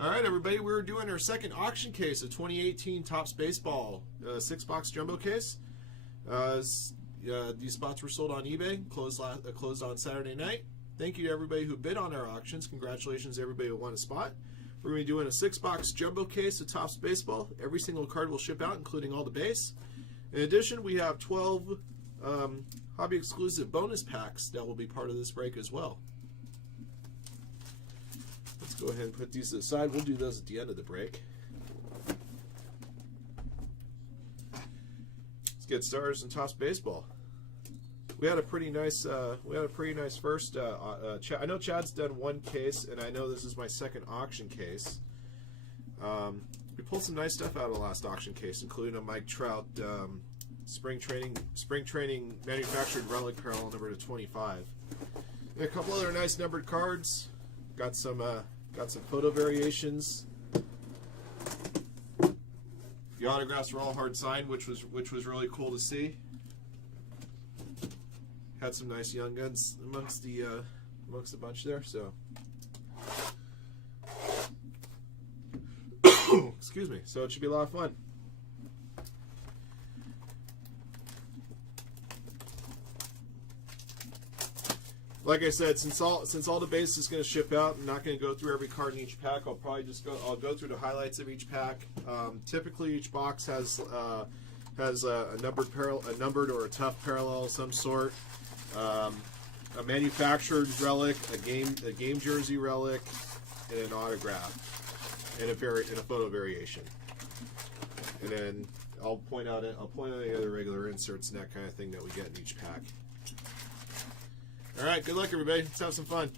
All right, everybody, we're doing our second auction case of 2018 Topps Baseball 6-box jumbo case. These spots were sold on eBay, closed on Saturday night. Thank you to everybody who bid on our auctions. Congratulations to everybody who won a spot. We're going to be doing a 6-box jumbo case of Topps Baseball. Every single card will ship out, including all the base. In addition, we have 12 hobby exclusive bonus packs that will be part of this break as well. Let's go ahead and put these to the side. We'll do those at the end of the break. Let's get started in Topps Baseball. We had a pretty nice first. I know Chad's done one case, and I know this is my second auction case. We pulled some nice stuff out of the last auction case, including a Mike Trout spring training manufactured relic parallel number to 25, and a couple other nice numbered cards. Got some photo variations. The autographs were all hard signed, which was really cool to see. Had some nice young guns amongst the bunch there. So, excuse me. So it should be a lot of fun. Like I said, since all the base is going to ship out, I'm not going to go through every card in each pack. I'll go through the highlights of each pack. Typically, each box has a numbered or a tough parallel of some sort, a manufactured relic, a game jersey relic, and an autograph, and a photo variation. And then I'll point out any other regular inserts and that kind of thing that we get in each pack. All right, good luck, everybody. Let's have some fun.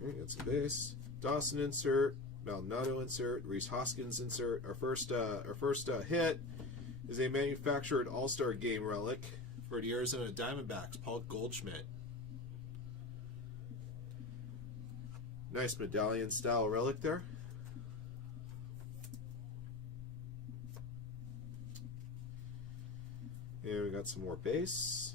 All right, got some base. Dawson insert, Maldonado insert, Rhys Hoskins insert. Our first hit is a manufactured All-Star Game relic for the Arizona Diamondbacks, Paul Goldschmidt. Nice medallion style relic there. And we got some more base.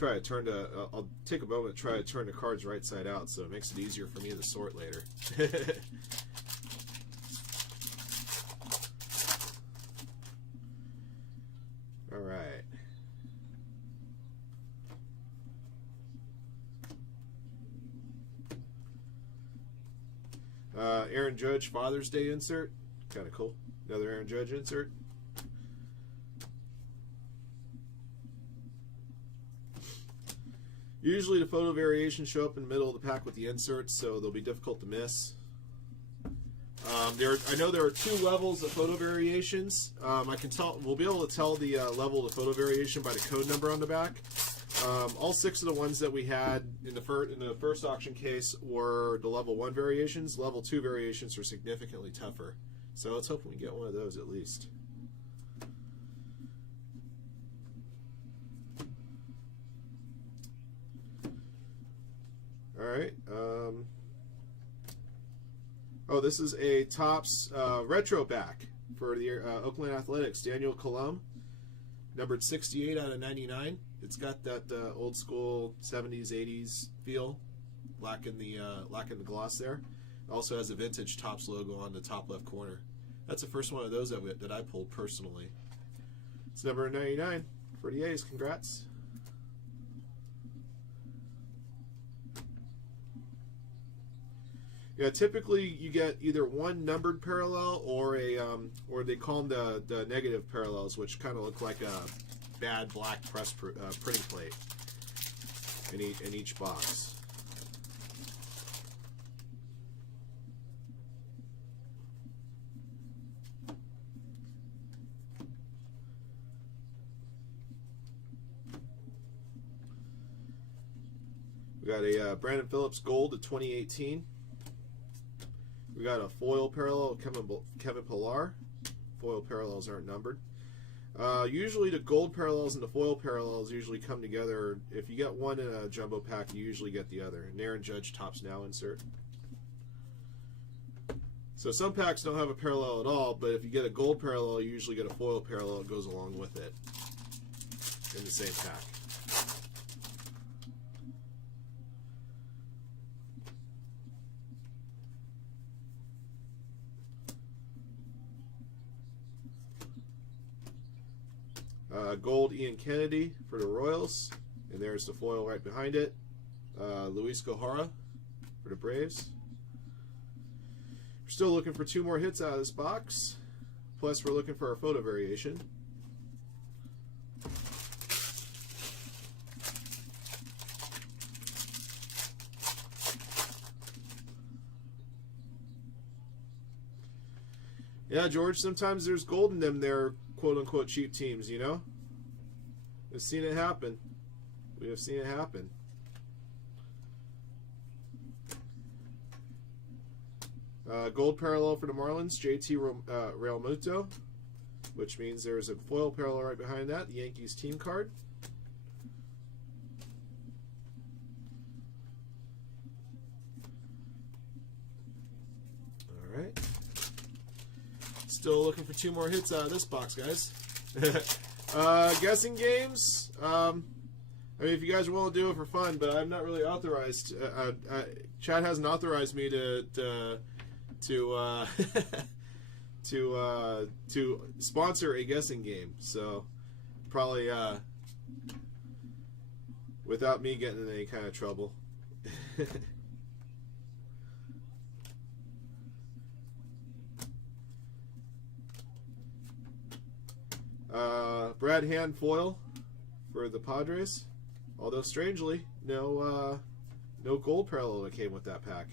I'll take a moment to try to turn the cards right side out so it makes it easier for me to sort later. All right. Aaron Judge Father's Day insert, kind of cool. Another Aaron Judge insert. Usually the photo variations show up in the middle of the pack with the inserts, so they'll be difficult to miss. I know there are 2 levels of photo variations. We'll be able to tell the level of the photo variation by the code number on the back. All 6 of the ones that we had in the first auction case were the level 1 variations. Level 2 variations are significantly tougher. So let's hope we get one of those at least. All right. Oh, this is a Topps retro back for the Oakland Athletics. Daniel Colom, numbered 68 out of 99. It's got that old school 70s, 80s feel, lacking the gloss there. It also has a vintage Topps logo on the top left corner. That's the first one of those that I pulled personally. It's number 99 for the A's. Congrats. Yeah, typically you get either one numbered parallel or or they call them the negative parallels, which kind of look like a bad black press printing plate in each box. We got a Brandon Phillips Gold of 2018. We got a foil parallel of Kevin Pillar. Foil parallels aren't numbered. Usually the gold parallels and the foil parallels usually come together. If you get one in a jumbo pack, you usually get the other. And Aaron Judge Topps Now insert. So some packs don't have a parallel at all, but if you get a gold parallel, you usually get a foil parallel that goes along with it in the same pack. Gold Ian Kennedy for the Royals, and there's the foil right behind it. Luis Gohara for the Braves. We're still looking for 2 more hits out of this box, plus we're looking for our photo variation. Yeah, George, sometimes there's gold in them there, quote-unquote cheap teams, you know? We've seen it happen. We have seen it happen. Gold parallel for the Marlins, JT Realmuto, which means there's a foil parallel right behind that, the Yankees team card. All right. Still looking for 2 more hits out of this box, guys. Guessing games. I mean, if you guys are willing to do it for fun, but I'm not really authorized. Chad hasn't authorized me to sponsor a guessing game. So probably without me getting in any kind of trouble. Brad Hand foil for the Padres, although strangely no gold parallel that came with that pack.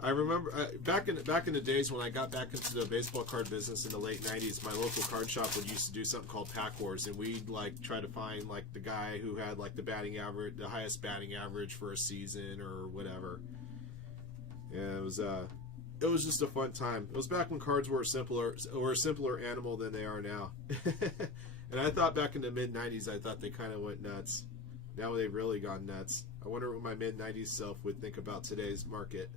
I remember back in the days when I got back into the baseball card business in the late '90s, my local card shop would used to do something called Pack Wars, and we'd like try to find like the guy who had like the batting average, the highest batting average for a season or whatever. Yeah, it was just a fun time. It was back when cards were a simpler animal than they are now. And I thought back in the mid '90s, I thought they kind of went nuts. Now they've really gone nuts. I wonder what my mid '90s self would think about today's market.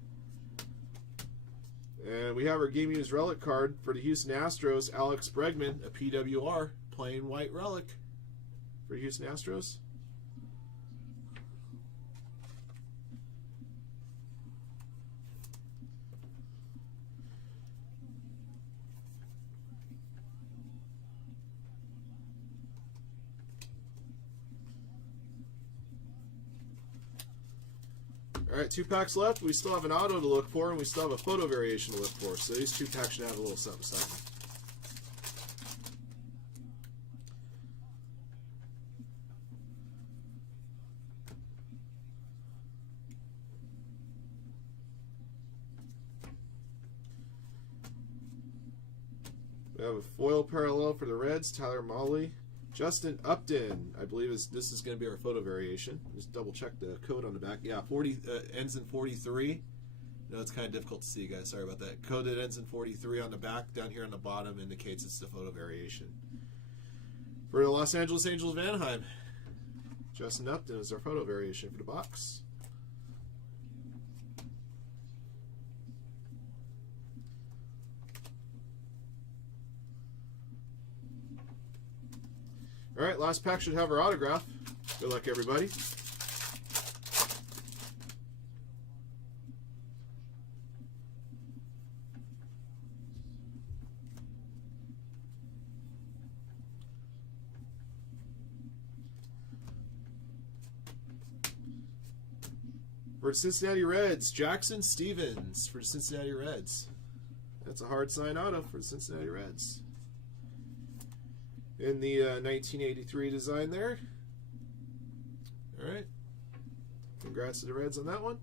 And we have our Game Used Relic card for the Houston Astros, Alex Bregman, a PWR, plain white relic for Houston Astros. All right, 2 packs left. We still have an auto to look for, and we still have a photo variation to look for. So these 2 packs should have a little something, something. We have a foil parallel for the Reds, Tyler Mahle. Justin Upton, I believe this is going to be our photo variation. Just double check the code on the back. Yeah, 40 ends in 43. No, it's kind of difficult to see, guys. Sorry about that. Code that ends in 43 on the back, down here on the bottom, indicates it's the photo variation. For the Los Angeles Angels of Anaheim, Justin Upton is our photo variation for the box. All right, last pack should have our autograph. Good luck, everybody. For the Cincinnati Reds, Jackson Stevens for the Cincinnati Reds. That's a hard sign auto for the Cincinnati Reds. In the 1983 design there. All right. Congrats to the Reds on that one.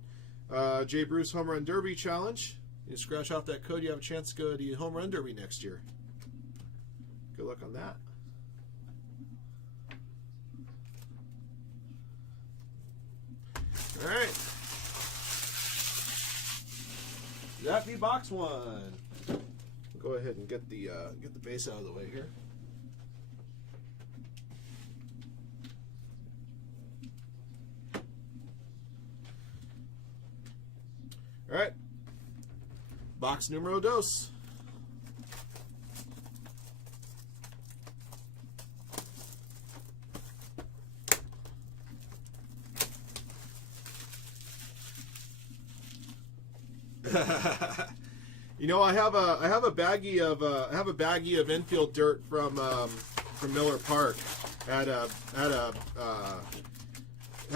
Jay Bruce Home Run Derby Challenge. You scratch off that code, you have a chance to go to the Home Run Derby next year. Good luck on that. All right. that be box one. Go ahead and get the base out of the way here. All right, box numero dos. You know, I have a baggie of infield dirt from Miller Park. Had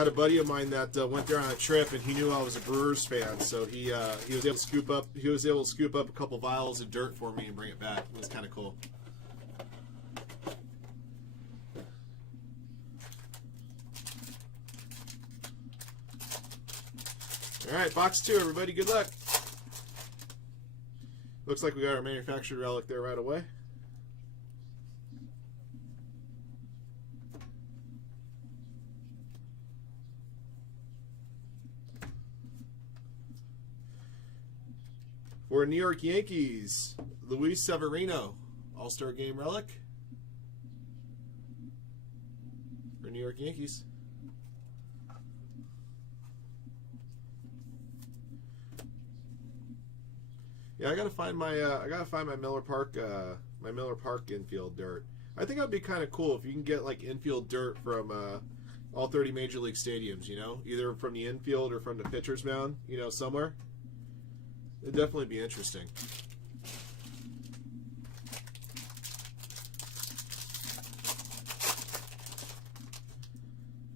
a buddy of mine that went there on a trip, and he knew I was a Brewers fan, so he was able to scoop up a couple vials of dirt for me and bring it back. It was kind of cool. All right, box two, everybody. Good luck. Looks like we got our manufactured relic there right away. For New York Yankees, Luis Severino, All-Star Game relic. For New York Yankees. Yeah, I gotta find my Miller Park infield dirt. I think that'd be kind of cool if you can get like infield dirt from all 30 major league stadiums. You know, either from the infield or from the pitcher's mound. You know, somewhere. It'd definitely be interesting.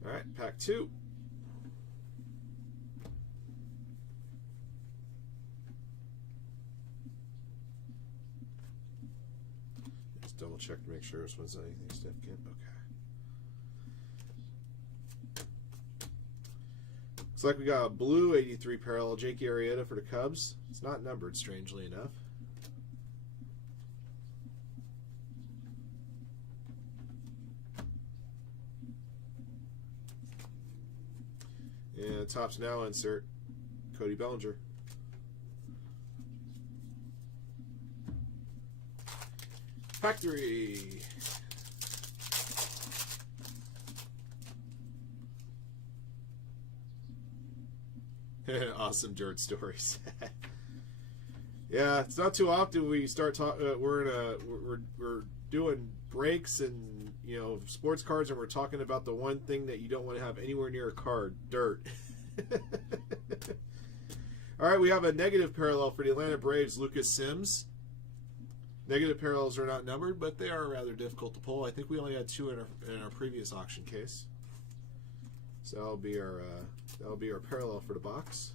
All right, pack two. Double check to make sure this one's not anything significant. Okay. Looks like we got a blue 83 parallel Jake Arrieta for the Cubs. It's not numbered, strangely enough. And tops now insert Cody Bellinger. Factory. Awesome dirt stories. Yeah, it's not too often we start talking. We're doing breaks and sports cards, and we're talking about the one thing that you don't want to have anywhere near a card: dirt. All right, we have a negative parallel for the Atlanta Braves, Lucas Sims. Negative parallels are not numbered, but they are rather difficult to pull. I think we only had two in our previous auction case. So that'll be our parallel for the box.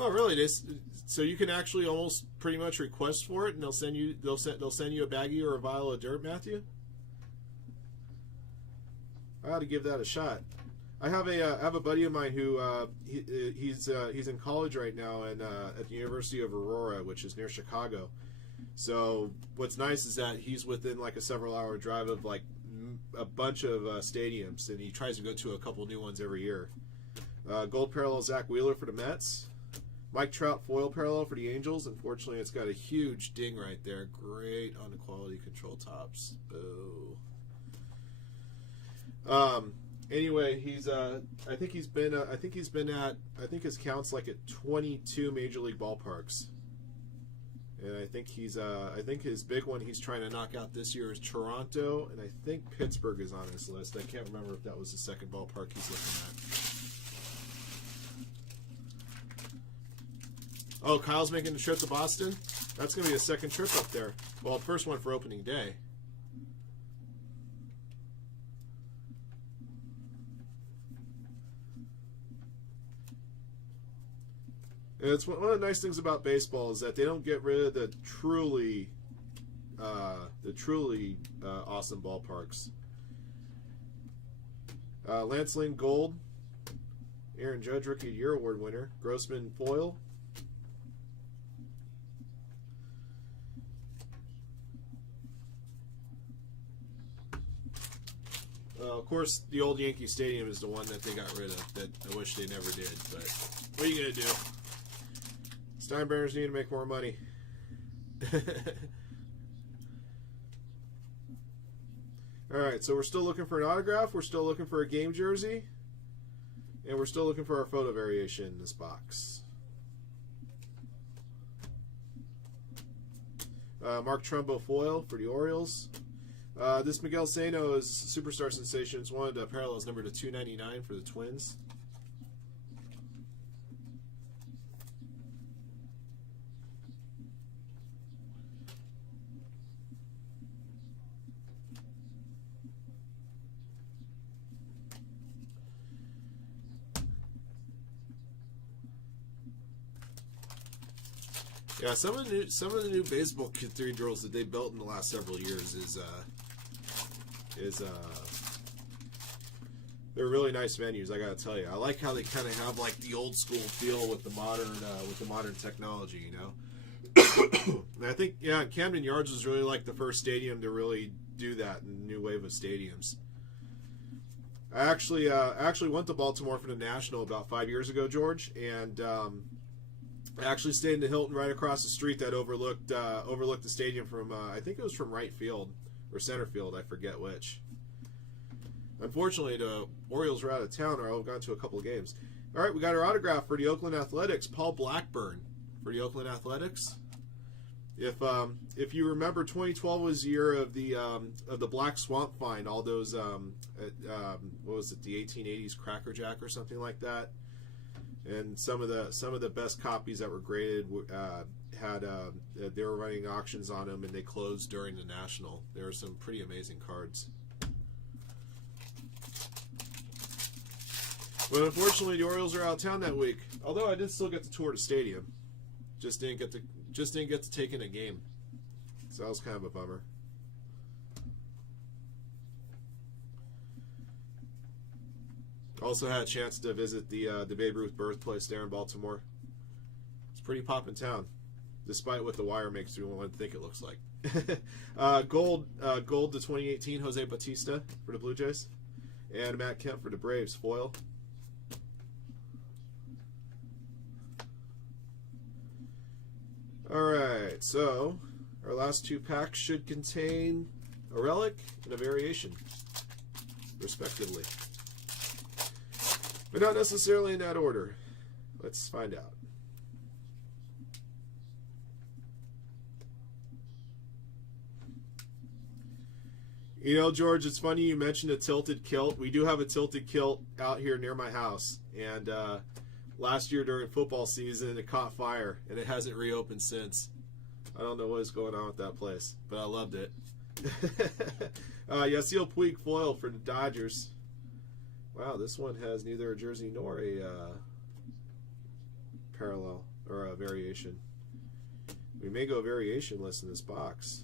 Oh, really? So you can actually almost pretty much request for it, and they'll send you a baggie or a vial of dirt, Matthew. I ought to give that a shot. I have a buddy of mine who he's in college right now and at the University of Aurora, which is near Chicago. So what's nice is that he's within like a several-hour drive of like a bunch of stadiums, and he tries to go to a couple new ones every year. Gold parallel Zach Wheeler for the Mets. Mike Trout foil parallel for the Angels. Unfortunately, it's got a huge ding right there. Great on the quality control tops. Boo. Anyway, he's I think his count's like at 22 major league ballparks. And I think his big one he's trying to knock out this year is Toronto, and I think Pittsburgh is on his list. I can't remember if that was the second ballpark he's looking at. Oh, Kyle's making the trip to Boston? That's going to be a second trip up there. Well, first one for opening day. And it's one of the nice things about baseball is that they don't get rid of the truly awesome ballparks. Lance Lynn Gold, Aaron Judge Rookie of the Year Award winner, Grossman foil, Of course, the old Yankee Stadium is the one that they got rid of that I wish they never did. But what are you going to do? Steinbrenners need to make more money. Alright, so we're still looking for an autograph. We're still looking for a game jersey. And we're still looking for our photo variation in this box. Mark Trumbo foil for the Orioles. This Miguel Sano is Superstar Sensation. It's one of the parallels number to 299 for the Twins. Yeah, some of the new baseball cathedrals that they built in the last several years is they're really nice venues. I gotta tell you, I like how they kind of have like the old school feel with the modern technology, you know. And I think Camden Yards was really like the first stadium to really do that in the new wave of stadiums. I actually went to Baltimore for the National about 5 years ago, George, and I actually stayed in the Hilton right across the street that overlooked the stadium from I think it was from right field or center field, I forget which. Unfortunately, the Orioles are out of town, or I've gone to a couple of games. All right, we got our autograph for the Oakland Athletics, Paul Blackburn for the Oakland Athletics. If you remember, 2012 was the year of the Black Swamp find, all those what was it, the 1880s Cracker Jack or something like that. And some of the best copies that were graded had they were running auctions on them, and they closed during the National. There were some pretty amazing cards. But unfortunately, the Orioles are out of town that week. Although I did still get to tour the stadium, just didn't get to take in a game. So that was kind of a bummer. Also had a chance to visit the Babe Ruth birthplace there in Baltimore. It's a pretty poppin' town, despite what the wire makes everyone think it looks like. Gold to 2018, Jose Bautista for the Blue Jays, and Matt Kemp for the Braves foil. All right, so our last two packs should contain a relic and a variation, respectively. But not necessarily in that order. Let's find out. You know, George, it's funny you mentioned a tilted kilt. We do have a tilted kilt out here near my house. And last year during football season, it caught fire, and it hasn't reopened since. I don't know what is going on with that place, but I loved it. Yasiel Puig foil for the Dodgers. Wow, this one has neither a jersey nor a parallel or a variation. We may go variationless in this box.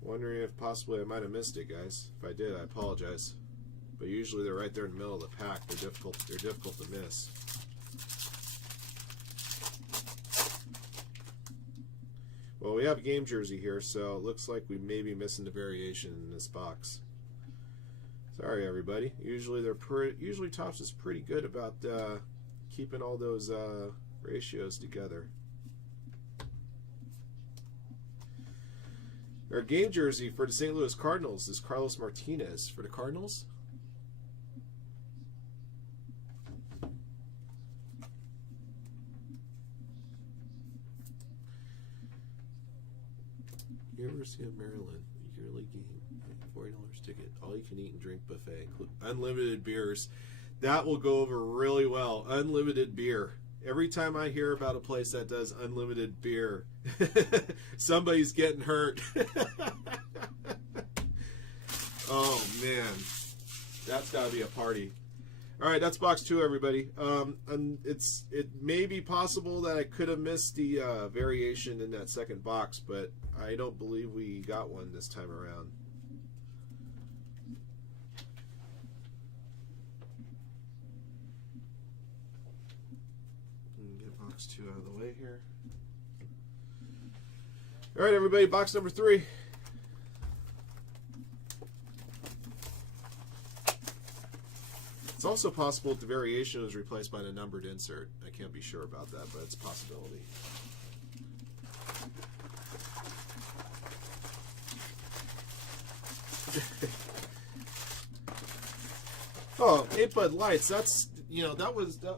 Wondering if possibly I might have missed it, guys. If I did, I apologize. But usually they're right there in the middle of the pack. They're difficult to miss. Well, we have a game jersey here, so it looks like we may be missing the variation in this box. Sorry, everybody. Usually Topps is pretty good about keeping all those ratios together. Our game jersey for the St. Louis Cardinals is Carlos Martinez for the Cardinals. University of Maryland, yearly game, $40 ticket, all you can eat and drink buffet, unlimited beers. That will go over really well. Unlimited beer. Every time I hear about a place that does unlimited beer, somebody's getting hurt. Oh man, that's got to be a party. All right, that's box 2, everybody. And it may be possible that I could have missed the variation in that second box, but I don't believe we got one this time around. Get box 2 out of the way here. All right, everybody, box number 3. It's also possible that the variation was replaced by a numbered insert. I can't be sure about that, but it's a possibility. Oh, 8 Bud Lights. That's, you know,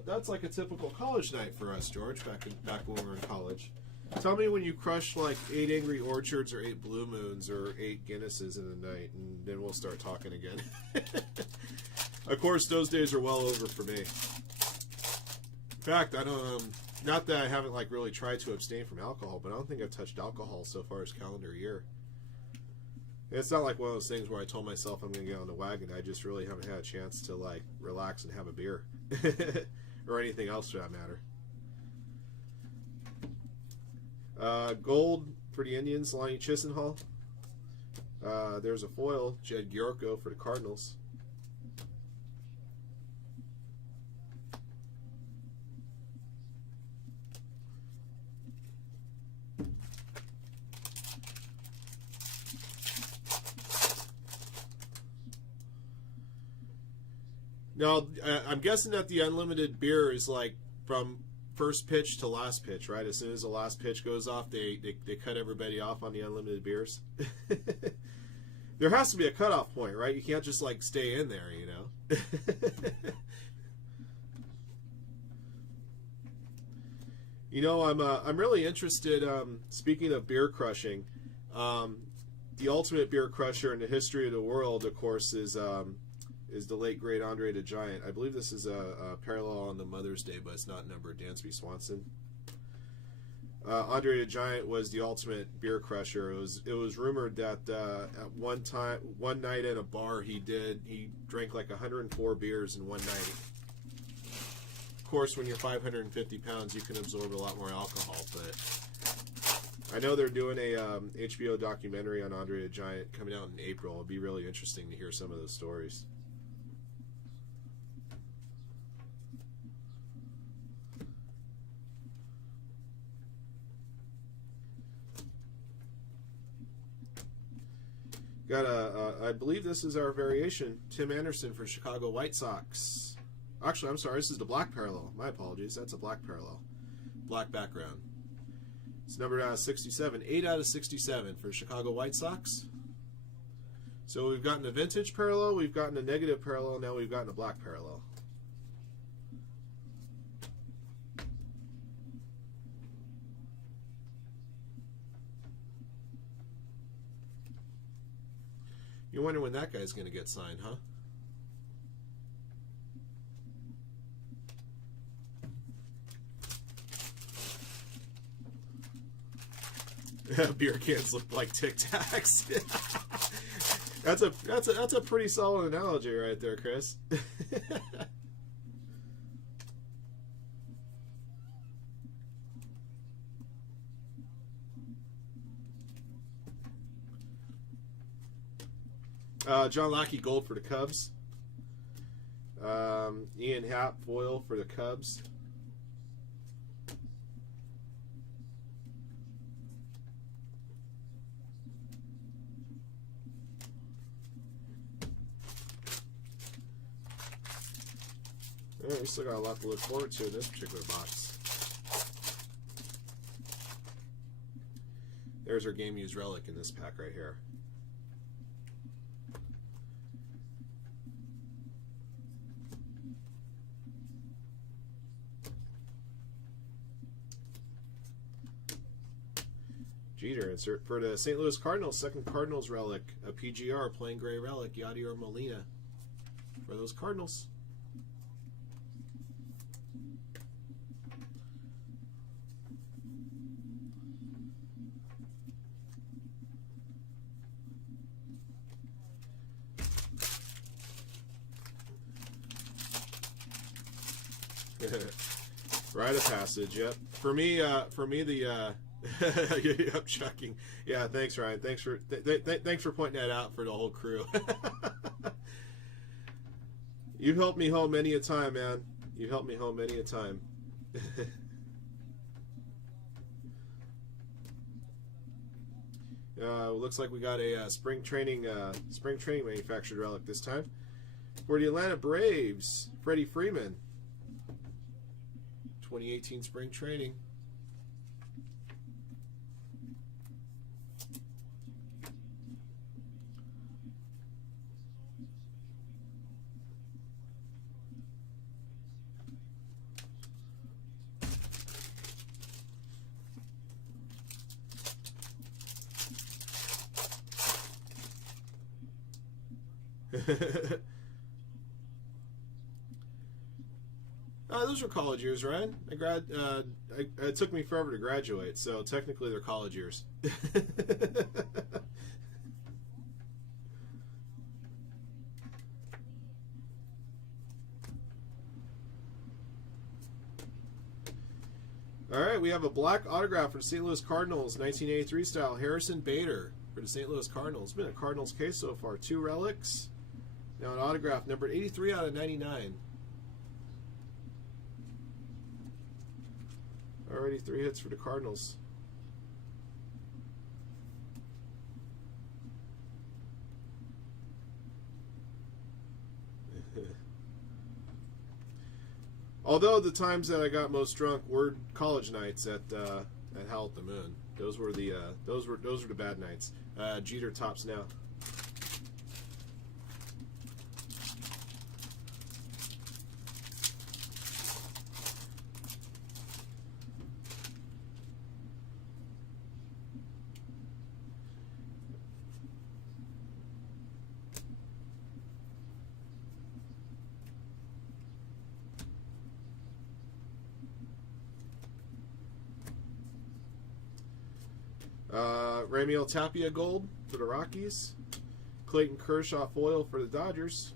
that's like a typical college night for us, George. Back when we were in college. Tell me when you crushed like 8 Angry Orchards or 8 Blue Moons or 8 Guinnesses in a night, and then we'll start talking again. Of course, those days are well over for me. In fact, I don't. Not that I haven't like really tried to abstain from alcohol, but I don't think I've touched alcohol so far this calendar year. It's not like one of those things where I told myself I'm going to get on the wagon. I just really haven't had a chance to like relax and have a beer or anything else for that matter. Gold for the Indians, Lonnie Chisenhall. There's a foil, Jed Gyorko for the Cardinals. Now, I'm guessing that the unlimited beer is like from first pitch to last pitch, right? As soon as the last pitch goes off, they cut everybody off on the unlimited beers. There has to be a cutoff point, right? You can't just like stay in there, you know. You know, I'm really interested. Speaking of beer crushing, the ultimate beer crusher in the history of the world, of course, is the late great Andre the Giant. I believe this is a parallel on the Mother's Day, but it's not numbered. Dansby Swanson. Andre the Giant was the ultimate beer crusher. It was rumored that at one night at a bar, he drank like 104 beers in one night. Of course, when you're 550 pounds, you can absorb a lot more alcohol. But I know they're doing a HBO documentary on Andre the Giant coming out in April. It'll be really interesting to hear some of those stories. Got I believe this is our variation. Tim Anderson for Chicago White Sox. Actually, I'm sorry, this is the black parallel. My apologies, that's a black parallel. Black background. It's numbered out of 67. 8 out of 67 for Chicago White Sox. So we've gotten a vintage parallel, we've gotten a negative parallel, now we've gotten a black parallel. You wonder when that guy's going to get signed, huh? Beer cans look like Tic Tacs. That's a pretty solid analogy right there, Chris. John Lackey gold for the Cubs. Ian Happ foil for the Cubs. Yeah, we still got a lot to look forward to in this particular box. There's our game used relic in this pack right here. Jeter insert for the St. Louis Cardinals, second Cardinals relic, a PGR plain gray relic, Yadier Molina for those Cardinals. Rite of passage, yep. For me the yep, chucking. Yeah, thanks, Ryan. Thanks for pointing that out for the whole crew. You've helped me home many a time, man. You helped me home many a time. Looks like we got a spring training manufactured relic this time For the Atlanta Braves, Freddie Freeman. 2018 spring training. Those were college years, Ryan. It took me forever to graduate, so technically they're college years. All right, we have a black autograph for the St. Louis Cardinals, 1983 style, Harrison Bader for the St. Louis Cardinals. Been a Cardinals case so far. 2 relics. Now an autograph, numbered 83 out of 99. Already 3 hits for the Cardinals. Although the times that I got most drunk were college nights at Howl at the Moon. Those were the bad nights. Jeter tops now. Raimel Tapia gold for the Rockies. Clayton Kershaw foil for the Dodgers.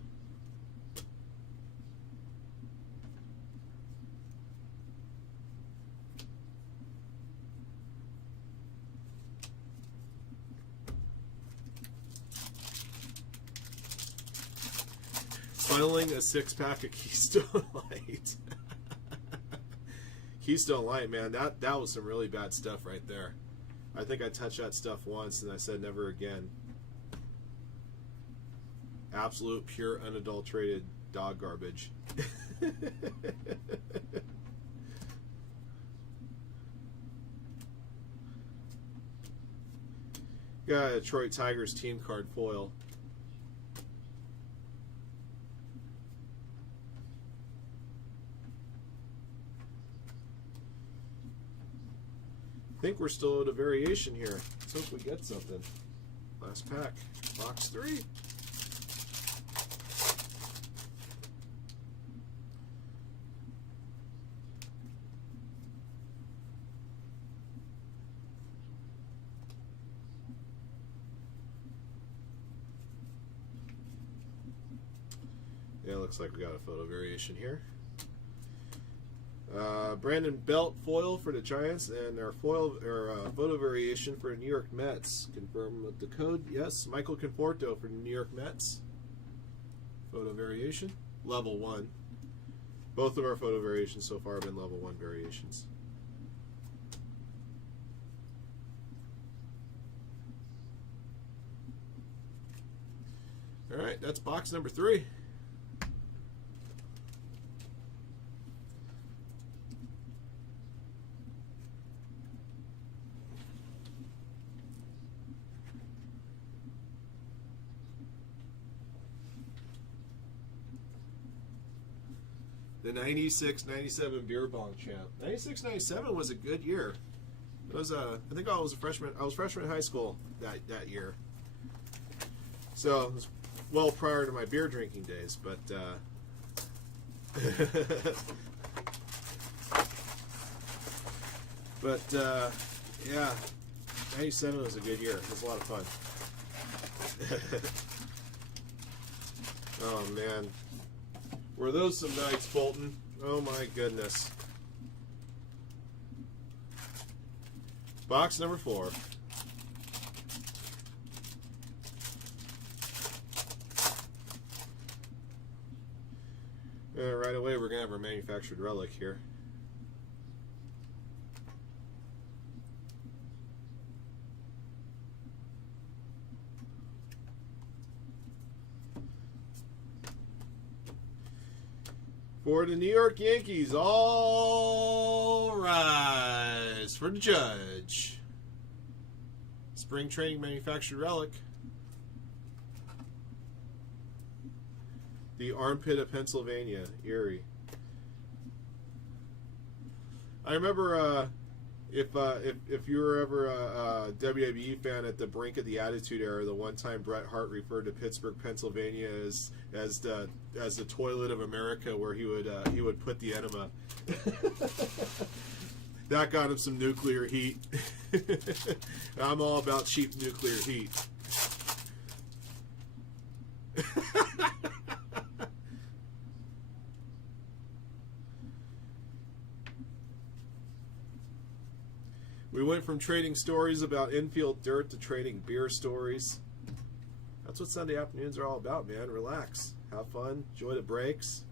Funneling a 6-pack of Keystone Light. Keystone Light, man, that was some really bad stuff right there. I think I touched that stuff once and I said never again. Absolute, pure, unadulterated dog garbage. Got a Detroit Tigers team card foil. I think we're still at a variation here. Let's hope we get something. Last pack. Box 3. Yeah, looks like we got a photo variation here. Brandon Belt foil for the Giants, and our photo variation for the New York Mets. Confirm with the code. Yes, Michael Conforto for the New York Mets. Photo variation, level 1. Both of our photo variations so far have been level 1 variations. All right, that's box number 3. The 96-97 Beer Bong champ. 96-97 was a good year. It was I think I was a freshman. I was freshman in high school that year. So it was well prior to my beer drinking days, but yeah, 97 was a good year. It was a lot of fun. Oh man. Were those some nights, Fulton? Oh my goodness. Box number 4. Right away, we're going to have our manufactured relic here. For the New York Yankees, all rise for the judge. Spring training manufactured relic. The armpit of Pennsylvania, Erie. I remember if you were ever a WWE fan at the brink of the Attitude Era, the one time Bret Hart referred to Pittsburgh, Pennsylvania as the toilet of America, where he would put the enema. That got him some nuclear heat. I'm all about cheap nuclear heat. We went from trading stories about infield dirt to trading beer stories. That's what Sunday afternoons are all about, man. Relax. Have fun. Enjoy the breaks.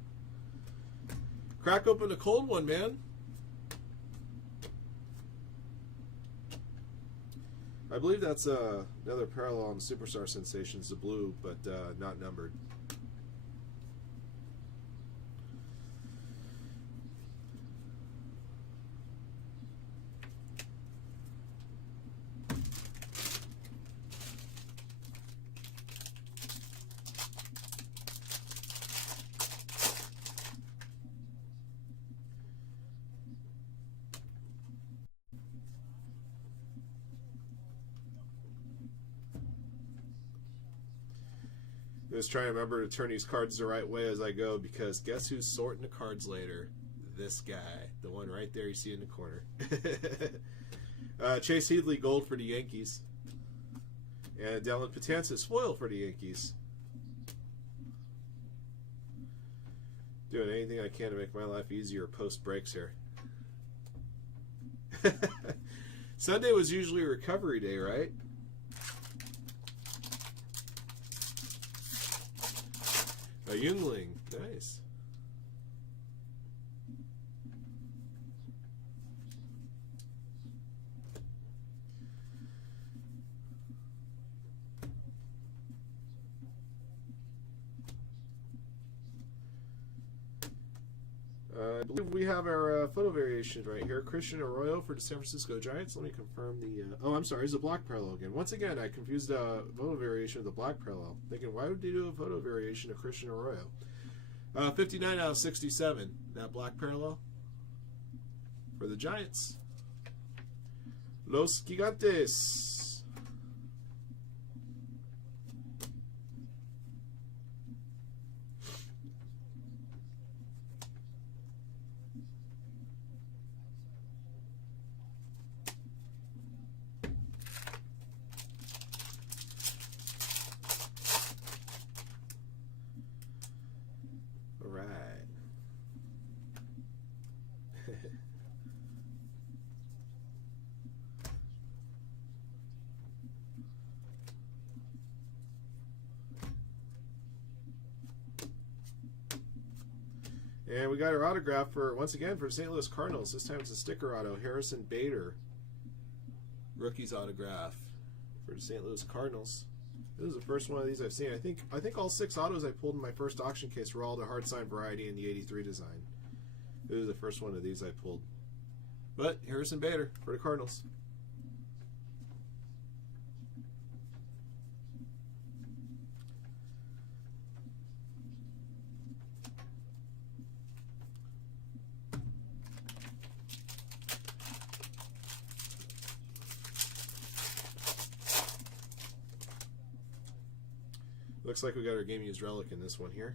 Crack open a cold one, man. I believe that's another parallel on Superstar Sensations, the blue, but not numbered. Just trying to remember to turn these cards the right way as I go, because guess who's sorting the cards later? This guy. The one right there you see in the corner. Chase Headley, gold for the Yankees. And Dellin Betances, foil for the Yankees. Doing anything I can to make my life easier post breaks here. Sunday was usually recovery day, right? A Youngling, nice. I believe we have our photo variation right here. Christian Arroyo for the San Francisco Giants. Let me confirm the... oh, I'm sorry. It's a black parallel again. Once again, I confused the photo variation with the black parallel. Thinking, why would they do a photo variation of Christian Arroyo? 59 out of 67. That black parallel for the Giants. Los Gigantes. And we got our autograph for, once again, for St. Louis Cardinals. This time it's a sticker auto. Harrison Bader. Rookie's autograph for the St. Louis Cardinals. This is the first one of these I've seen. I think all 6 autos I pulled in my first auction case were all the hard sign variety in the 83 design. This is the first one of these I pulled. But Harrison Bader for the Cardinals. Looks like we got our game used relic in this one here.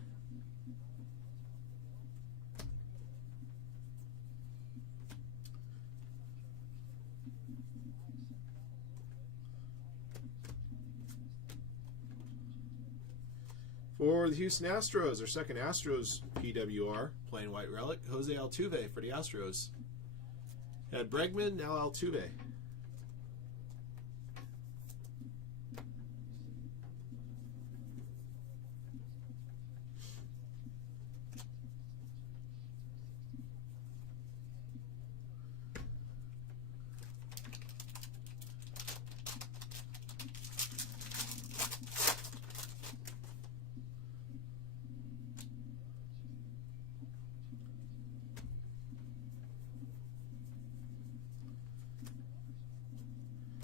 For the Houston Astros, our second Astros PWR, plain white relic, Jose Altuve for the Astros. Had Bregman, now Altuve.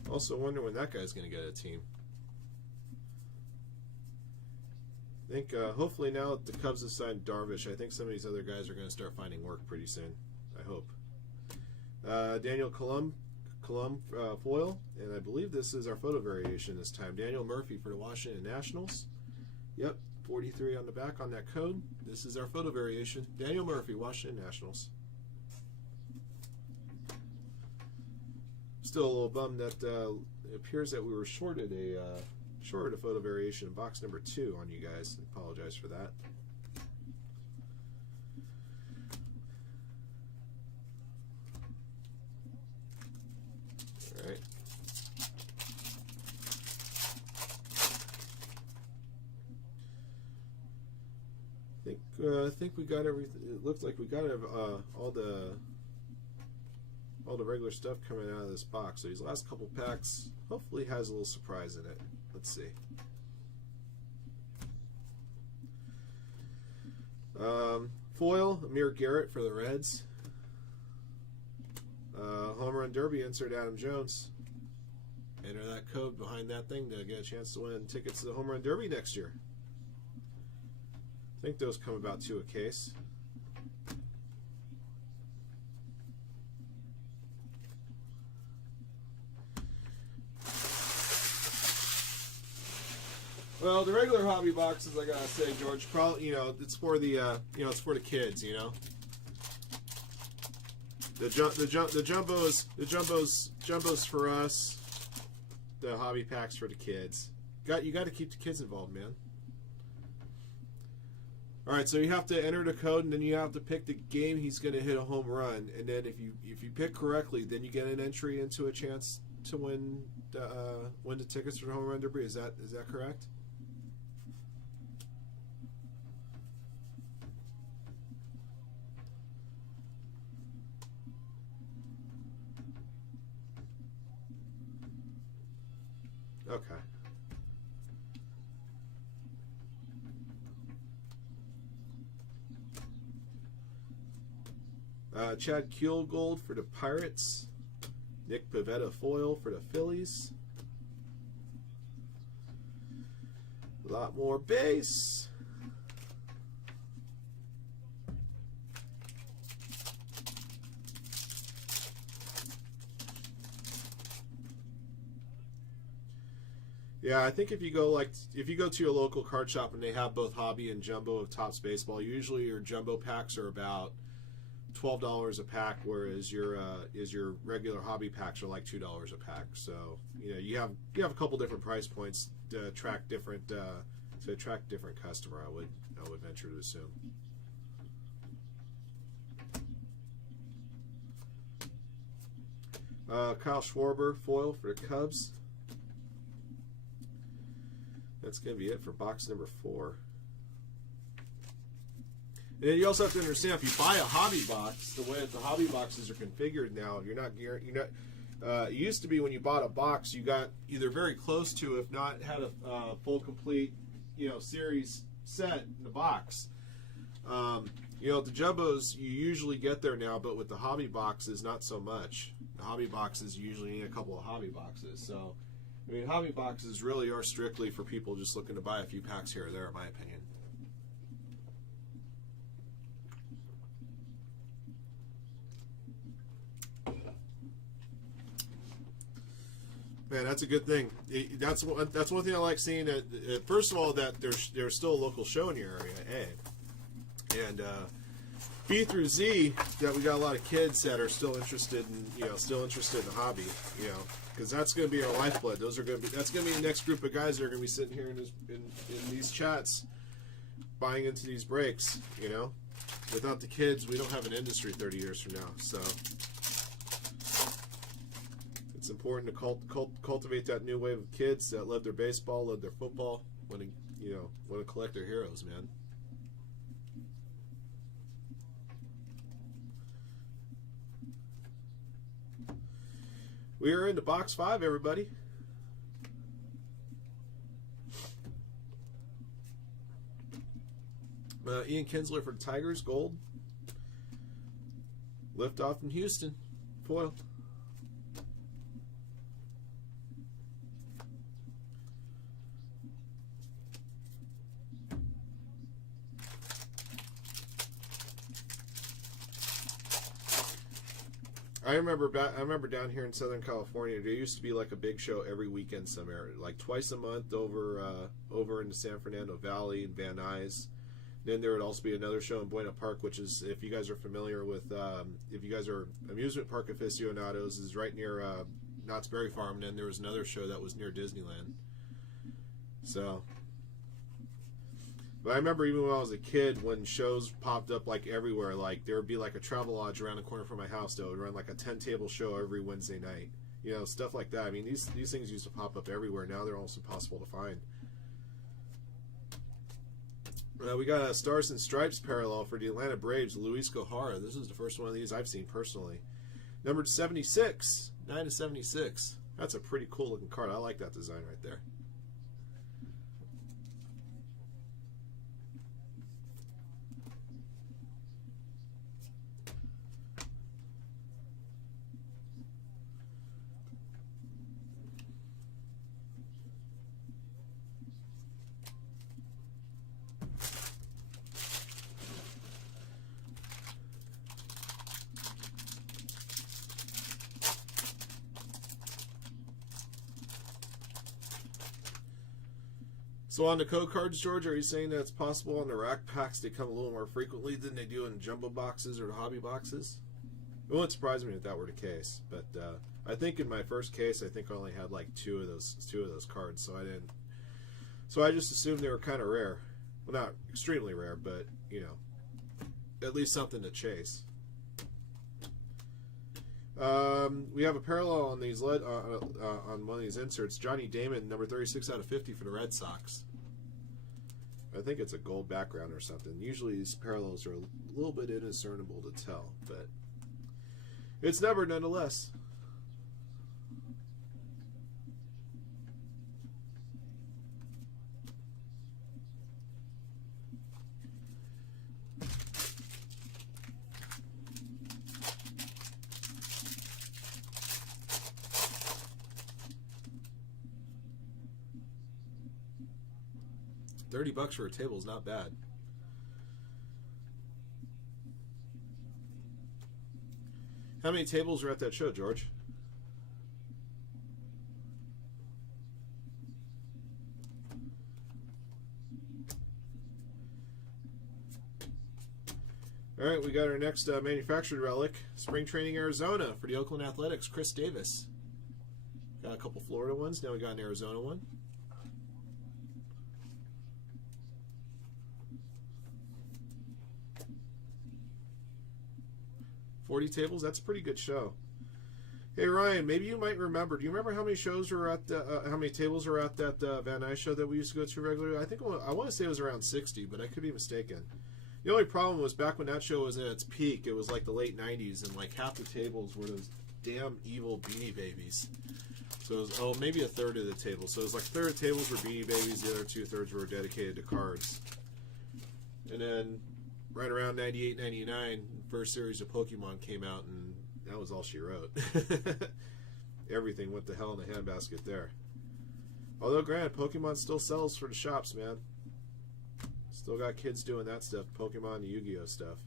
Also wonder when that guy's going to get a team. I think hopefully now that the Cubs have signed Darvish, I think some of these other guys are going to start finding work pretty soon. I hope. Daniel Colum foil, and I believe this is our photo variation this time. Daniel Murphy for the Washington Nationals. Yep, 43 on the back on that code. This is our photo variation. Daniel Murphy, Washington Nationals. Still a little bummed that it appears that we were shorted a photo variation in box number 2 on you guys. I apologize for that. All right. I think we got everything. It looks like we got all the regular stuff coming out of this box. So these last couple packs hopefully has a little surprise in it. Let's see. Foil, Amir Garrett for the Reds. Home Run Derby insert Adam Jones. Enter that code behind that thing to get a chance to win tickets to the Home Run Derby next year. I think those come about 2 a case. Well, the regular hobby boxes, I gotta say, George, probably it's for the it's for the kids, The jumbos for us. The hobby packs for the kids. You got to keep the kids involved, man. All right, so you have to enter the code, and then you have to pick the game he's going to hit a home run, and then if you pick correctly, then you get an entry into a chance to win the tickets for the Home Run Derby. Is that correct? Okay. Chad Kuhlgold for the Pirates. Nick Pivetta foil for the Phillies. A lot more base. Yeah, I think if you go to your local card shop and they have both hobby and jumbo of Topps Baseball, usually your jumbo packs are about $12 a pack, whereas your regular hobby packs are like $2 a pack. So you have a couple different price points to attract different customer. I would venture to assume. Kyle Schwarber foil for the Cubs. That's going to be it for box number 4. And you also have to understand, if you buy a hobby box, the way that the hobby boxes are configured now, it used to be when you bought a box, you got either very close to, if not had a full complete, series set in the box. The jumbos you usually get there now, but with the hobby boxes, not so much. The hobby boxes you usually need a couple of hobby boxes. So, hobby boxes really are strictly for people just looking to buy a few packs here or there, in my opinion. Man, that's a good thing. That's one thing I like seeing. First of all, that there's still a local show in your area, A, and B through Z, that we got a lot of kids that are still interested in the hobby, because that's going to be our lifeblood. That's going to be the next group of guys that are going to be sitting here in these chats, buying into these breaks. Without the kids, we don't have an industry 30 years from now. So it's important to cultivate that new wave of kids that love their baseball, love their football, want to collect their heroes, man. We are into box 5, everybody. Ian Kinsler for the Tigers, gold. Lift off from Houston, foil. I remember down here in Southern California, there used to be like a big show every weekend somewhere, like twice a month over in the San Fernando Valley and Van Nuys. Then there would also be another show in Buena Park, which is, if you guys are familiar with, if you guys are amusement park aficionados, is right near Knott's Berry Farm. And then there was another show that was near Disneyland. So, but I remember even when I was a kid, when shows popped up like everywhere, like there would be like a Travelodge around the corner from my house that would run like a 10-table show every Wednesday night. You know, stuff like that. I mean, these things used to pop up everywhere. Now they're almost impossible to find. We got a Stars and Stripes parallel for the Atlanta Braves, Luis Gohara. This is the first one of these I've seen personally. Number 76, 9/76. That's a pretty cool looking card. I like that design right there. So on the code cards, George, are you saying that it's possible on the rack packs they come a little more frequently than they do in jumbo boxes or the hobby boxes? It wouldn't surprise me if that were the case, but I think in my first case, I think I only had like two of those cards, so I didn't. So I just assumed they were kind of rare. Well, not extremely rare, but you know, at least something to chase. We have a parallel on these on one of these inserts. Johnny Damon, number 36 out of 50 for the Red Sox. I think it's a gold background or something. Usually these parallels are a little bit indiscernible to tell, but it's numbered nonetheless. $30 for a table is not bad. How many tables are at that show, George? All right, we got our next manufactured relic, Spring Training Arizona for the Oakland Athletics, Chris Davis. Got a couple Florida ones. Now we got an Arizona one. $40 tables, that's a pretty good show. Hey Ryan, maybe you might remember. Do you remember how many shows were at how many tables were at that Van Nuys show that we used to go to regularly? I think I want to say it was around 60, but I could be mistaken. The only problem was back when that show was at its peak, it was like the late 90s, and like half the tables were those damn evil Beanie Babies. So it was, maybe a third of the table. So it was like a third of the tables were Beanie Babies, the other 2/3 were dedicated to cards. And then right around 98, 99, first series of Pokemon came out, and that was all she wrote. Everything went to hell in the handbasket there. Although, granted, Pokemon still sells for the shops, man. Still got kids doing that stuff, Pokemon and Yu-Gi-Oh stuff.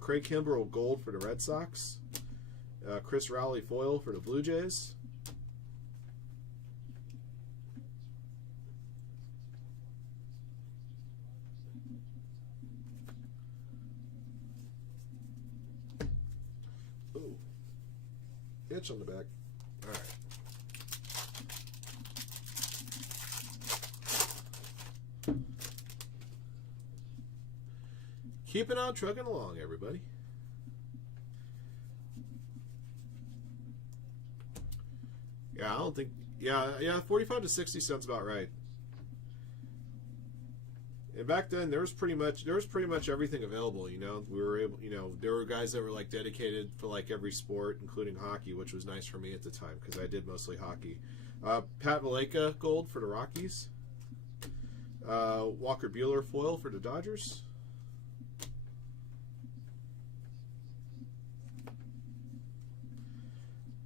Craig Kimbrell gold for the Red Sox. Chris Rowley foil for the Blue Jays. Ooh, itch on the back. All right. Keeping on trucking along, everybody. Yeah, I don't think. Yeah, 45 to 60 sounds about right. And back then, there was pretty much everything available. You know, we were able. You know, there were guys that were like dedicated for like every sport, including hockey, which was nice for me at the time because I did mostly hockey. Pat Valaika gold for the Rockies. Walker Buehler foil for the Dodgers.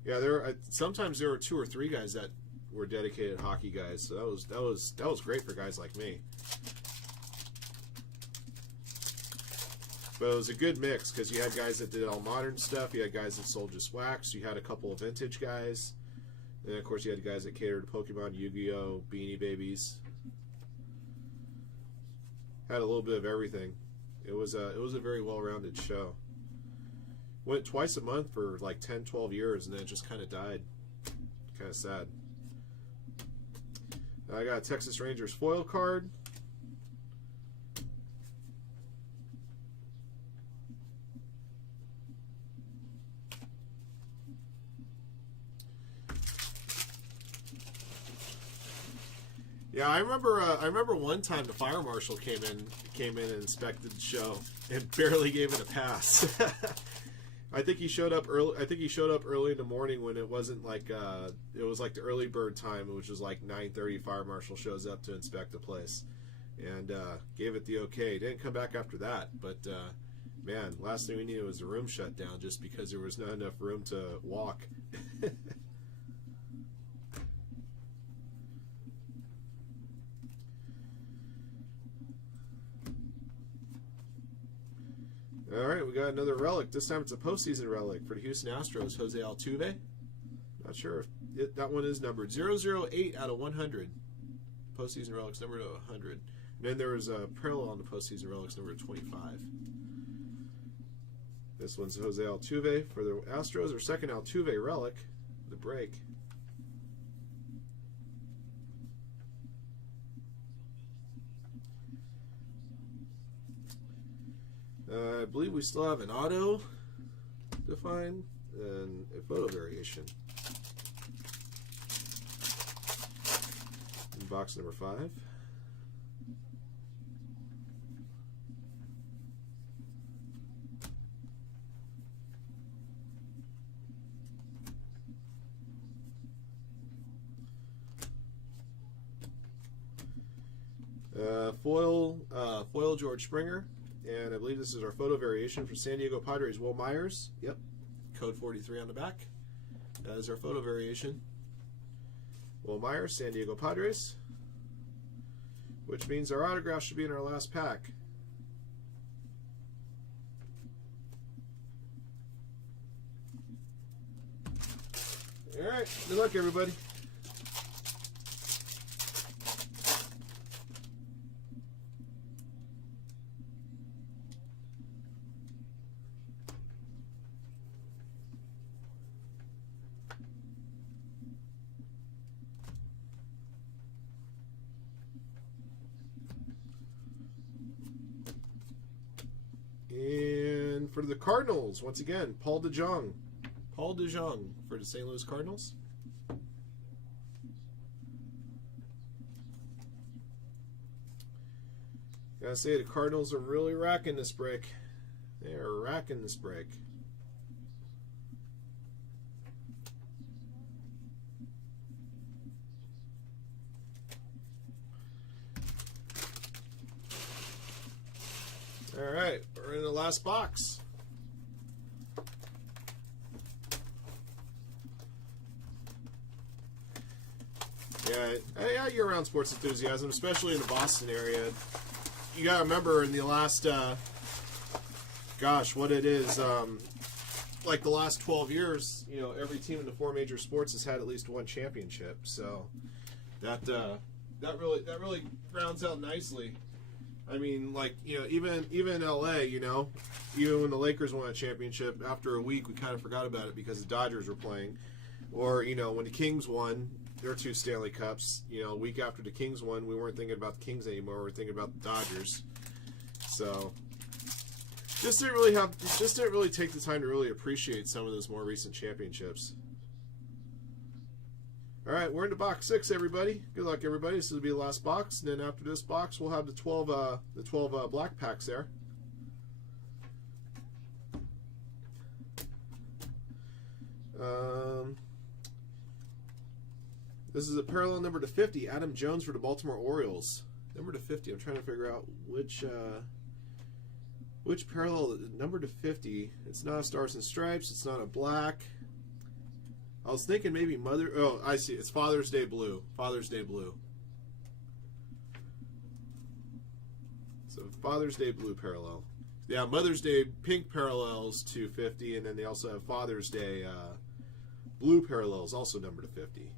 Yeah, sometimes there were 2 or 3 guys that were dedicated hockey guys, so that was great for guys like me. But it was a good mix because you had guys that did all modern stuff. You had guys that sold just wax. You had a couple of vintage guys. And, of course, you had guys that catered to Pokemon, Yu-Gi-Oh!, Beanie Babies. Had a little bit of everything. It was a very well-rounded show. Went twice a month for like 10, 12 years, and then it just kind of died. Kind of sad. I got a Texas Rangers foil card. Yeah, I remember one time the fire marshal came in and inspected the show and barely gave it a pass. I think he showed up early. I think he showed up early in the morning when it wasn't like it was like the early bird time, which was like 9:30. Fire marshal shows up to inspect the place, and gave it the okay. Didn't come back after that, but man, last thing we needed was the room shut down just because there was not enough room to walk. All right, we got another relic. This time it's a postseason relic for the Houston Astros, Jose Altuve. Not sure if that one is numbered 008 out of 100. Postseason relics number 100. And then there was a parallel on the postseason relics number 25. This one's Jose Altuve for the Astros, or second Altuve relic, the break. I believe we still have an auto to find and a photo variation. In box number 5. Foil George Springer. And I believe this is our photo variation for San Diego Padres, Will Myers. Yep, code 43 on the back. That is our photo variation. Will Myers, San Diego Padres. Which means our autograph should be in our last pack. All right, good luck, everybody. And for the Cardinals, once again, Paul DeJong. Paul DeJong for the St. Louis Cardinals. Gotta say, the Cardinals are really racking this break. They are racking this break. All right, we're in the last box. Yeah, year-round sports enthusiasm, especially in the Boston area. You gotta remember in the last, gosh, what it is, like the last 12 years, you know, every team in the 4 major sports has had at least one championship. So that really rounds out nicely. I mean, like, you know, even LA, you know, even when the Lakers won a championship, after a week we kind of forgot about it because the Dodgers were playing. Or, you know, when the Kings won their 2 Stanley Cups, you know, a week after the Kings won, we weren't thinking about the Kings anymore. We were thinking about the Dodgers. So just didn't really take the time to really appreciate some of those more recent championships. All right, we're into box 6, everybody. Good luck, everybody. This will be the last box, and then after this box, we'll have the 12 black packs there. This is a parallel number to 50. Adam Jones for the Baltimore Orioles. Number to 50. I'm trying to figure out which parallel number to 50. It's not a Stars and Stripes. It's not a black. I was thinking maybe Mother... Oh, I see. It's Father's Day Blue. Father's Day Blue. So Father's Day Blue parallel. Yeah, Mother's Day pink parallels to 50, and then they also have Father's Day blue parallels, also numbered to 50.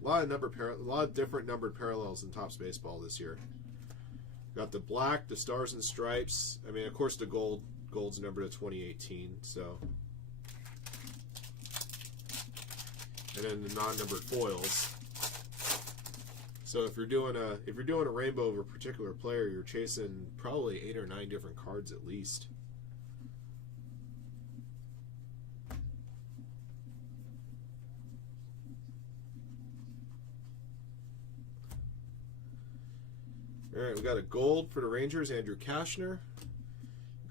A lot of different numbered parallels in Topps Baseball this year. Got the black, the stars and stripes. I mean, of course, the gold's numbered to 2018. So, and then the non-numbered foils. So if you're doing a rainbow of a particular player, you're chasing probably 8 or 9 different cards at least. All right, we got a gold for the Rangers, Andrew Kashner.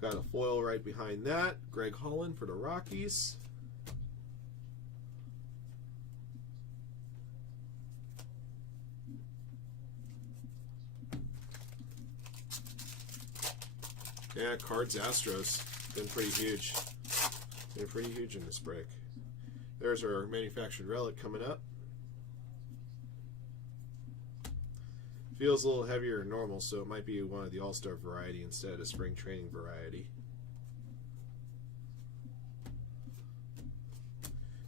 Got a foil right behind that, Greg Holland for the Rockies. Yeah, Cards Astros been pretty huge. Been pretty huge in this break. There's our manufactured relic coming up. Feels a little heavier than normal, so it might be one of the All-Star variety instead of spring training variety.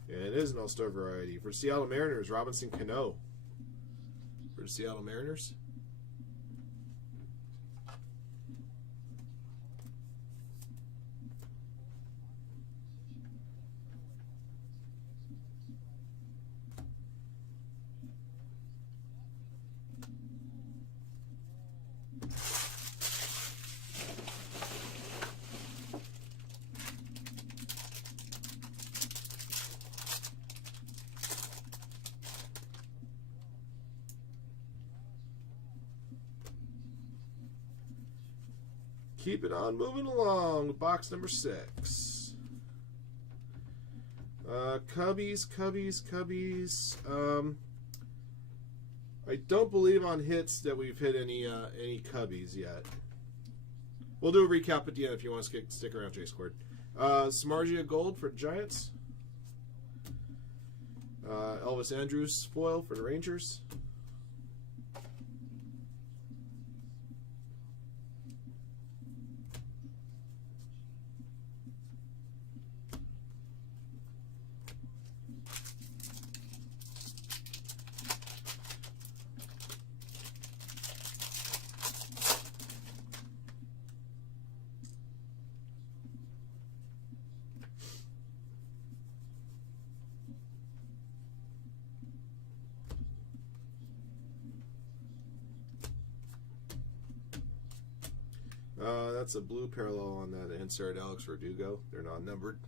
And it is an All-Star variety. For Seattle Mariners, Robinson Cano. For the Seattle Mariners. Keep it on moving along. Box number 6. Cubbies. I don't believe on hits that we've hit any Cubbies yet. We'll do a recap at the end if you want to stick around, J Squared. Samardzija Gold for the Giants. Elvis Andrus foil for the Rangers. That's a blue parallel on that insert, Alex Verdugo. They're not numbered.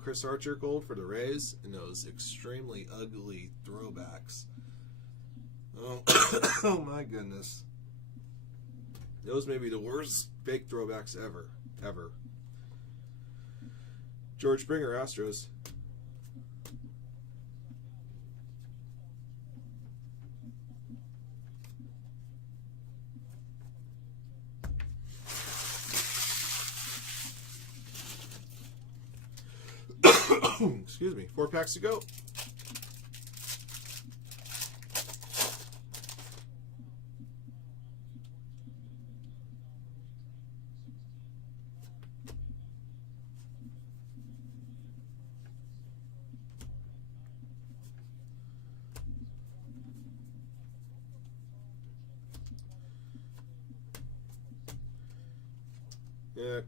Chris Archer Gold for the Rays, and those extremely ugly throwbacks. Oh, oh my goodness. Those may be the worst fake throwbacks ever. George Springer, Astros. Excuse me. 4 packs to go.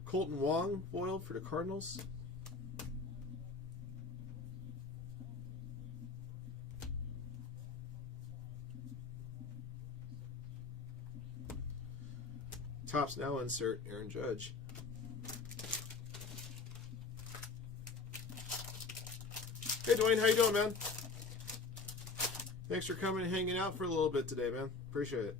Colton Wong foil for the Cardinals. Topps now insert Aaron Judge. Hey Dwayne, how you doing, man? Thanks for coming and hanging out for a little bit today, man. Appreciate it.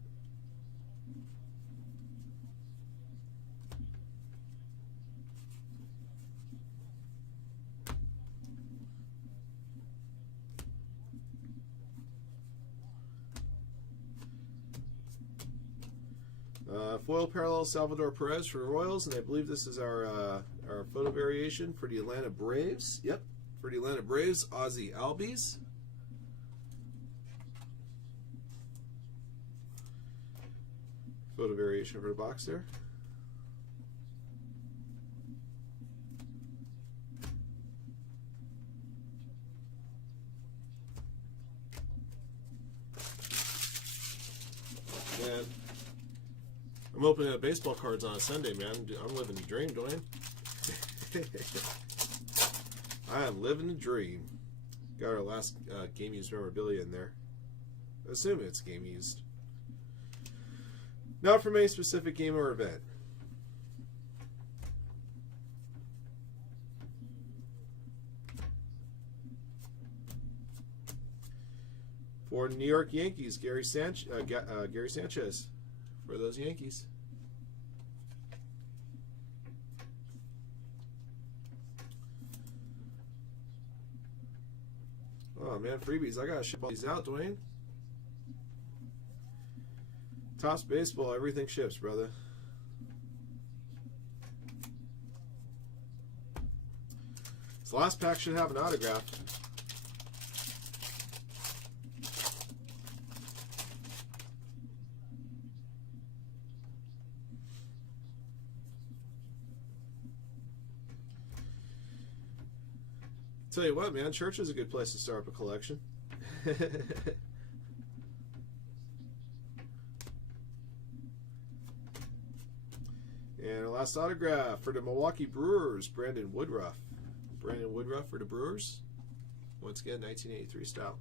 Foil parallel Salvador Perez for the Royals, and I believe this is our photo variation for the Atlanta Braves. Yep, for the Atlanta Braves, Ozzie Albies. Photo variation for the box there. Man, I'm opening up baseball cards on a Sunday, man. I'm living the dream, Dwayne. I am living the dream. Got our last game used memorabilia in there. I assume it's game used. Not from any specific game or event. For New York Yankees, Gary Sanchez. For those Yankees. Oh man, freebies. I gotta ship all these out, Dwayne. Topps Baseball, everything ships, brother. This last pack should have an autograph. Tell you what, man, church is a good place to start up a collection. And our last autograph for the Milwaukee Brewers, Brandon Woodruff. Brandon Woodruff for the Brewers. Once again, 1983 style.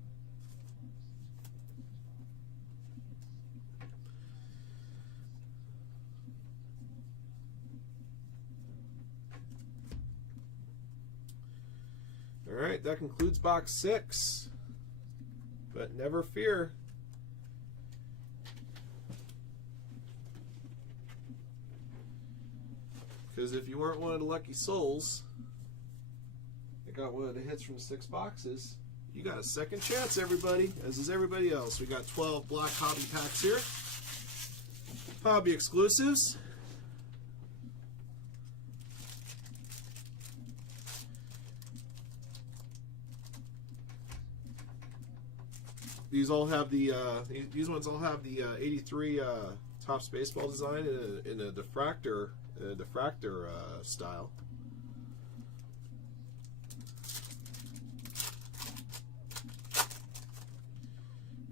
All right, that concludes box 6. But never fear. Because if you weren't one of the lucky souls that got one of the hits from 6 boxes, you got a second chance, everybody, as is everybody else. We got 12 black hobby packs here. Hobby exclusives. These all have the these ones all have the 83 Topps baseball design in a diffractor style.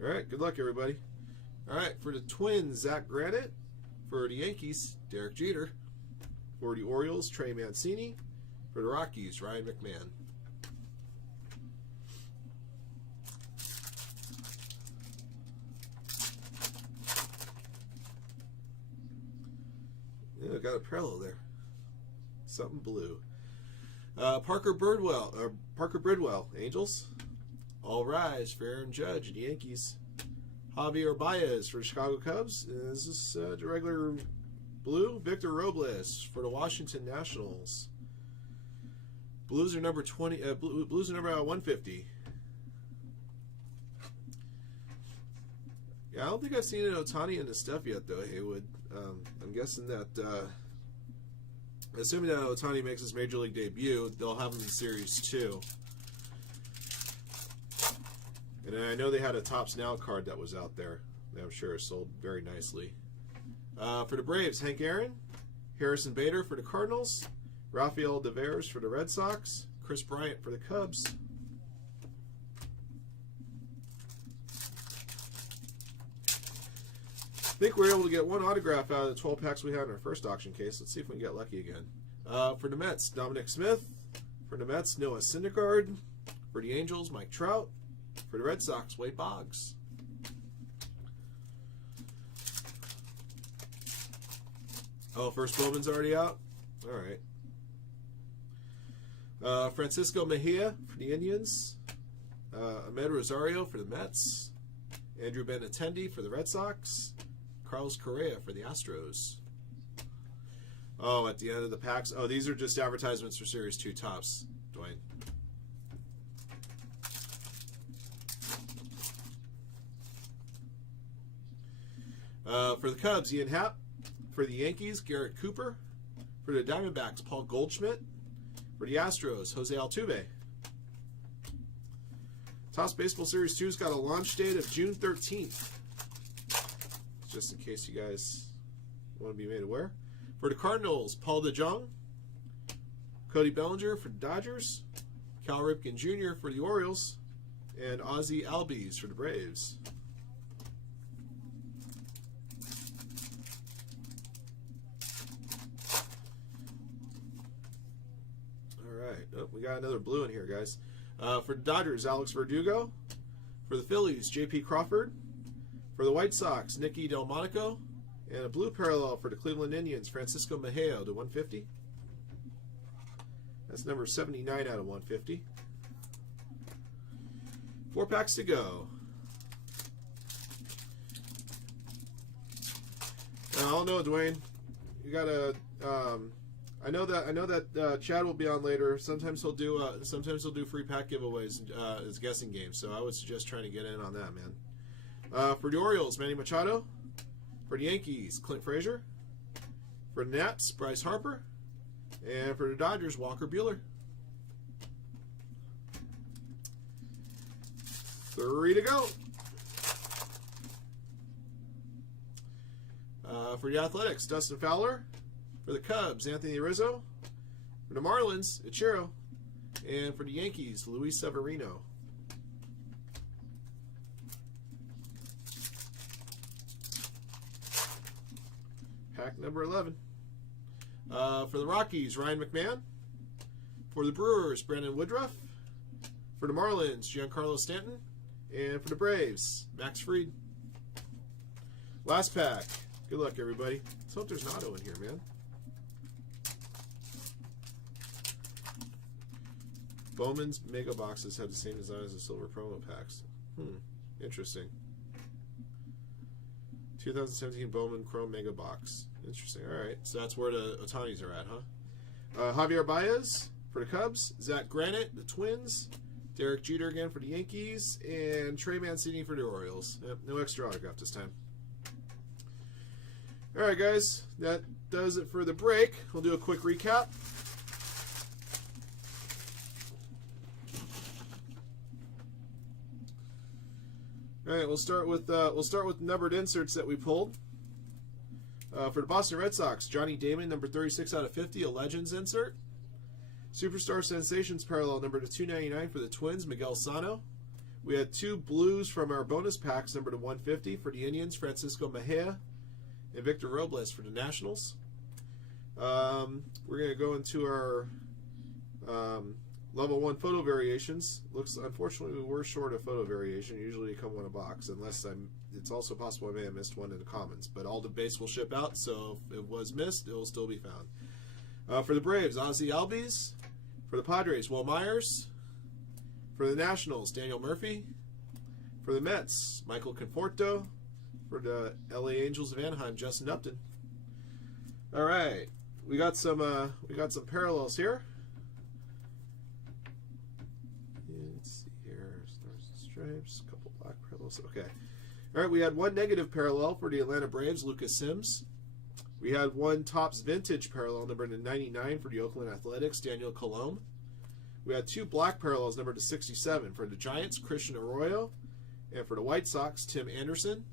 All right, good luck, everybody. All right, for the Twins, Zach Granite. For the Yankees, Derek Jeter. For the Orioles, Trey Mancini. For the Rockies, Ryan McMahon. Yeah, got a parallel there. Something blue. Parker Bridwell, Angels. All Rise for Aaron Judge, the Yankees. Javier Baez for the Chicago Cubs. Is this the regular blue? Victor Robles for the Washington Nationals. Blues are number 20. Blues are number 150. Yeah, I don't think I've seen an Ohtani in this stuff yet, though, Haywood. I'm guessing that, assuming that Ohtani makes his Major League debut, they'll have him in Series 2. And I know they had a Topps Now card that was out there that I'm sure sold very nicely. For the Braves, Hank Aaron, Harrison Bader for the Cardinals, Rafael Devers for the Red Sox, Chris Bryant for the Cubs. I think we're able to get one autograph out of the 12 packs we had in our first auction case. Let's see if we can get lucky again. For the Mets, Dominic Smith. For the Mets, Noah Syndergaard. For the Angels, Mike Trout. For the Red Sox, Wade Boggs. Oh, first Bowman's already out? All right. Francisco Mejia for the Indians. Ahmed Rosario for the Mets. Andrew Benintendi for the Red Sox. Carlos Correa for the Astros. Oh, at the end of the packs. Oh, these are just advertisements for Series 2 Topps, Dwayne. For the Cubs, Ian Happ. For the Yankees, Garrett Cooper. For the Diamondbacks, Paul Goldschmidt. For the Astros, Jose Altuve. Topps Baseball Series 2's got a launch date of June 13th. Just in case you guys want to be made aware. For the Cardinals, Paul DeJong. Cody Bellinger for the Dodgers. Cal Ripken Jr. for the Orioles. And Ozzie Albies for the Braves. Alright, oh, we got another blue in here, guys. For the Dodgers, Alex Verdugo. For the Phillies, J.P. Crawford. For the White Sox, Nicky Delmonico. And a blue parallel for the Cleveland Indians, Francisco Mejia to 150. That's number 79 out of 150. 4 packs to go. Now, I don't know, Dwayne. You gotta. I know that Chad will be on later. Sometimes he'll do free pack giveaways as guessing games. So I would suggest trying to get in on that, man. For the Orioles, Manny Machado. For the Yankees, Clint Frazier. For the Nats, Bryce Harper. And for the Dodgers, Walker Buehler. 3 to go. For the Athletics, Dustin Fowler. For the Cubs, Anthony Rizzo. For the Marlins, Ichiro. And for the Yankees, Luis Severino. Pack number 11. For the Rockies, Ryan McMahon. For the Brewers, Brandon Woodruff. For the Marlins, Giancarlo Stanton. And for the Braves, Max Fried. Last pack. Good luck, everybody. Let's hope there's an auto in here, man. Bowman's Mega Boxes have the same design as the silver promo packs. Interesting. 2017 Bowman Chrome Mega Box. Interesting. All right. So that's where the Otanis are at, huh? Javier Baez for the Cubs. Zach Granite, the Twins. Derek Jeter again for the Yankees. And Trey Mancini for the Orioles. Yep, no extra autograph this time. All right, guys. That does it for the break. We'll do a quick recap. All right, we'll start with numbered inserts that we pulled. For the Boston Red Sox, Johnny Damon, number 36 out of 50, a Legends insert. Superstar Sensations parallel number to 299 for the Twins, Miguel Sano. We had 2 blues from our bonus packs, number to 150 for the Indians, Francisco Mejia, and Victor Robles for the Nationals. We're going to go into our level 1 photo variations. Unfortunately, we were short a photo variation. Usually they come in a box, unless it's also possible I may have missed one in the commons. But all the base will ship out, so if it was missed, it will still be found. For the Braves, Ozzie Albies. For the Padres, Will Myers. For the Nationals, Daniel Murphy. For the Mets, Michael Conforto. For the LA Angels of Anaheim, Justin Upton. All right, we got some parallels here. Let's see here, Stars and Stripes, a couple black parallels. Okay. All right, we had 1 negative parallel for the Atlanta Braves, Lucas Sims. We had 1 Topps Vintage parallel number to 99 for the Oakland Athletics, Daniel Colomb. We had 2 black parallels number to 67 for the Giants, Christian Arroyo. And for the White Sox, Tim Anderson.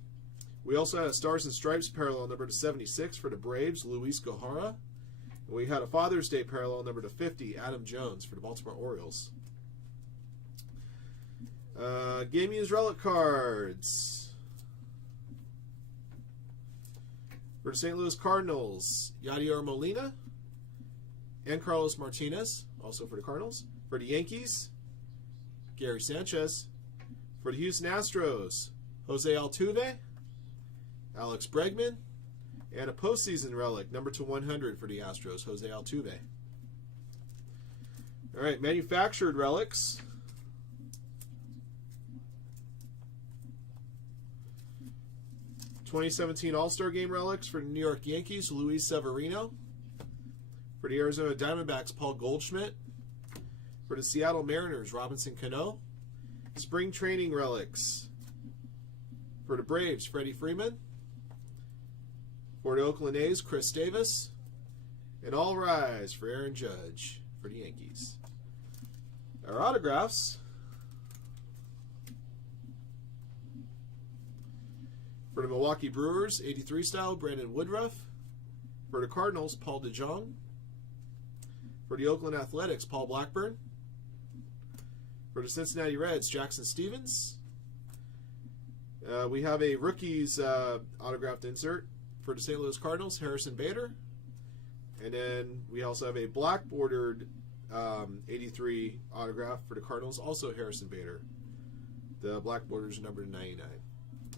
We also had a Stars and Stripes parallel number to 76 for the Braves, Luis Gohara. And we had a Father's Day parallel number to 50, Adam Jones for the Baltimore Orioles. Game Used Relic Cards. For the St. Louis Cardinals, Yadier Molina and Carlos Martinez, also for the Cardinals. For the Yankees, Gary Sanchez. For the Houston Astros, Jose Altuve, Alex Bregman, and a postseason relic, number to 100 for the Astros, Jose Altuve. All right, manufactured relics. '17 All-Star Game relics for the New York Yankees, Luis Severino. For the Arizona Diamondbacks, Paul Goldschmidt. For the Seattle Mariners, Robinson Cano. Spring Training relics. For the Braves, Freddie Freeman. For the Oakland A's, Chris Davis. And all rise for Aaron Judge for the Yankees. Our autographs. For the Milwaukee Brewers, 83 style, Brandon Woodruff. For the Cardinals, Paul DeJong. For the Oakland Athletics, Paul Blackburn. For the Cincinnati Reds, Jackson Stevens. We have a rookies autographed insert for the St. Louis Cardinals, Harrison Bader. And then we also have a black bordered 83 autograph for the Cardinals, also Harrison Bader. The black borders are numbered 99.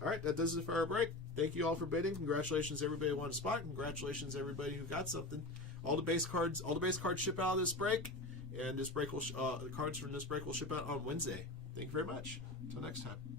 All right, that does it for our break. Thank you all for bidding. Congratulations everybody who won a spot. Congratulations everybody who got something. All the base cards ship out of this break, and this break will the cards from this break will ship out on Wednesday. Thank you very much. Until next time.